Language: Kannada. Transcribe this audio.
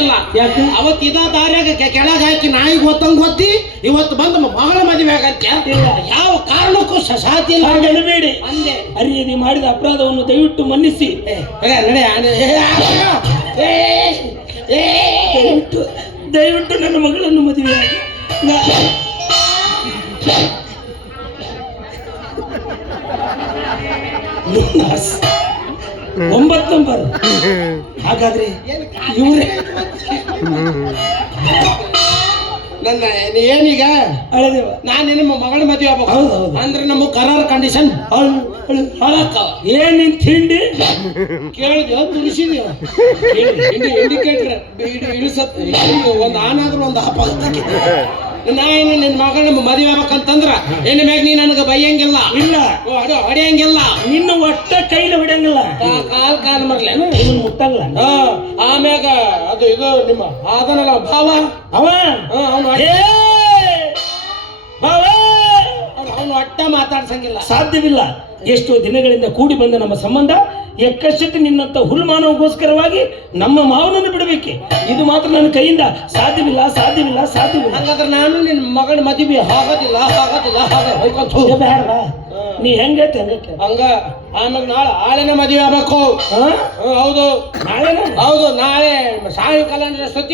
ಇಲ್ಲ. ಯಾಕೆ? ಅವತ್ತು ಇದ ದಾರ್ಯಾಗ ಕೆಳಗೆ ಹಾಕಿ ನಾಯಿಗೆ ಗೊತ್ತಂಗ್ ಗೊತ್ತಿ ಇವತ್ತು ಬಂದು ಮಗಳ ಮದುವೆ ಆಗತ್ತೆ. ಯಾವ ಕಾರಣಕ್ಕೂ ಸಾಧ್ಯ ಇಲ್ಲ. ಹಾಗೆಲ್ಲಬೇಡಿ. ಅಂದೆ ಅರಿಯದೆ ಮಾಡಿದ ಅಪರಾಧವನ್ನು ದಯವಿಟ್ಟು ಮನ್ನಿಸಿ. ದಯವಿಟ್ಟು ನನ್ನ ಮಗಳನ್ನು ಮದುವೆಯಾಗಿ. 9 ನಂಬರ್. ಹಾಗಾದ್ರೆ ಇವರೇ ನನ್ನ ಏನೀಗ ಅಳೆದೇವ. ನಾನು ನಿಮ್ಮ ಮಗಳ ಮದುವೆ ಆಗ್ಬೇಕು. ಹೌದು. ಅಂದ್ರೆ ನಮ್ಮ ಕರಾರ್ ಕಂಡೀಷನ್ ಏನ್ ನಿನ್ ತಿಂಡಿ ಕೇಳಿದ್ಯೋ ತುಳಿಸಿದ್ಯೋ ಇಂಡಿಕೇಟರ್ ಇಳಿಸತ್ ಒಂದು ಆನಾದ್ರೂ ಒಂದು ಹಬ್ಬ ನಾನು ನಿನ್ನ ಮಗಳ ಮದುವೆ ಆಗ್ಬೇಕಂತಂದ್ರ ಹೆಣ್ಣು ಮ್ಯಾಗ ನೀ ನನಗೆ ಬೈಯಂಗಿಲ್ಲ. ಇಲ್ಲ ಹೊಡೆಯಂಗಿಲ್ಲ. ನಿನ್ನ ಒಟ್ಟ ಕೈಲಿ ಹೊಡೆಯಂಗಿಲ್ಲ. ಕಾಲ್ ಮರ್ಲೇನು ಮುಟ್ಟಂಗಿಲ್ಲ. ಆಮ್ಯಾಗ ಅದು ಇದು ನಿಮ್ಮ ಅದನಲ್ಲ ಭಾವ ಅವನು ಅವನು ಒಟ್ಟ ಮಾತಾಡ್ಸಂಗಿಲ್ಲ. ಸಾಧ್ಯವಿಲ್ಲ. ಎಷ್ಟೋ ದಿನಗಳಿಂದ ಕೂಡಿ ಬಂದ ನಮ್ಮ ಸಂಬಂಧ ಎಕ್ಕಷ್ಟಕ್ಕೆ ನಿನ್ನಂತ ಹುಲ್ಮಾನವಗೋಸ್ಕರವಾಗಿ ನಮ್ಮ ಮಾವನನ್ನು ಬಿಡಬೇಕೆ? ಇದು ಮಾತ್ರ ನನ್ನ ಕೈಯಿಂದ ಸಾಧ್ಯವಿಲ್ಲ. ಹಾಗಾದ್ರೆ ನಾನು ನಿನ್ನ ಮಗಳ ಮದುವೆ ಆಗೋದಿಲ್ಲ. ಬೇಡ. ನೀ ಹೆಂಗೈತೆ ಹಂಗ ಆಮೇಲೆ ನಾಳೆ ಆಳೆನ ಮದುವೆ ಆಗ್ಬೇಕು. ಹೌದು ನಾಳೆ ನಾಳೆ ಸಾಯಂಕಾಲ ಅಂದ್ರೆ